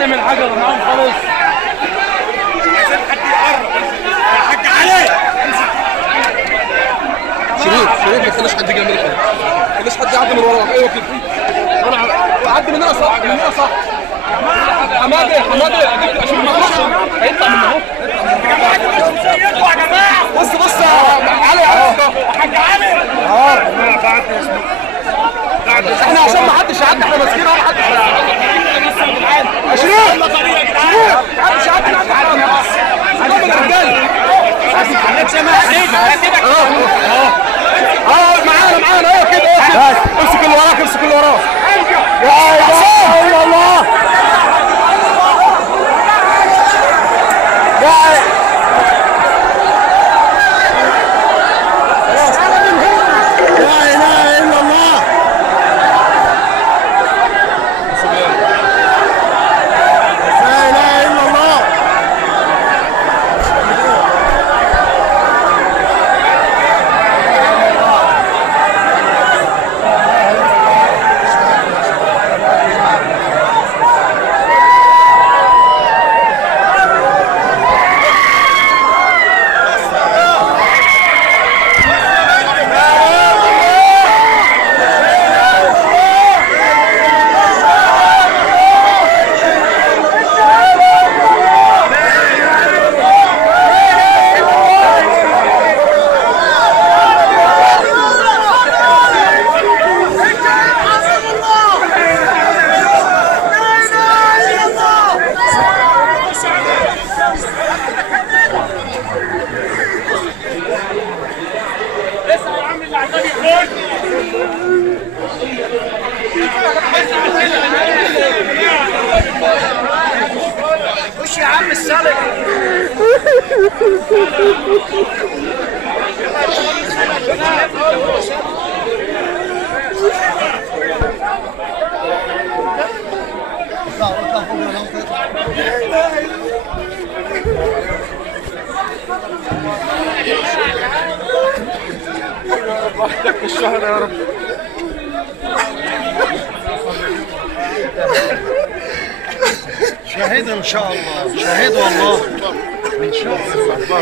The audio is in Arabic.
هتعمل حاجه معاهم خالص. عايزين حد يقرب يا حاج علي. شريف ما تخليش حد يجي منك، ما تخليش حد يعدي من وراك. ايوه كده، عدي مننا صح، حماده اشوف مخرج هيطلع من اهو. يا جماعه انتوا مش زيكم يا جماعه. بص يا علي يا حاج علي. احنا عشان ما حدش يعدي، احنا ماسكين اهو. حد يا شريف طريقه يا جدعان. محدش يعدي من الرجاله. معانا اهو كده. امسك اللي وراك، امسك اللي وراك. لا اله الا الله. لا اله الا الله. لا اله الا الله. خش يا عم السلك. وحدك الشهر يا رب. شهيد ان شاء الله، شهيد والله ان شاء الله.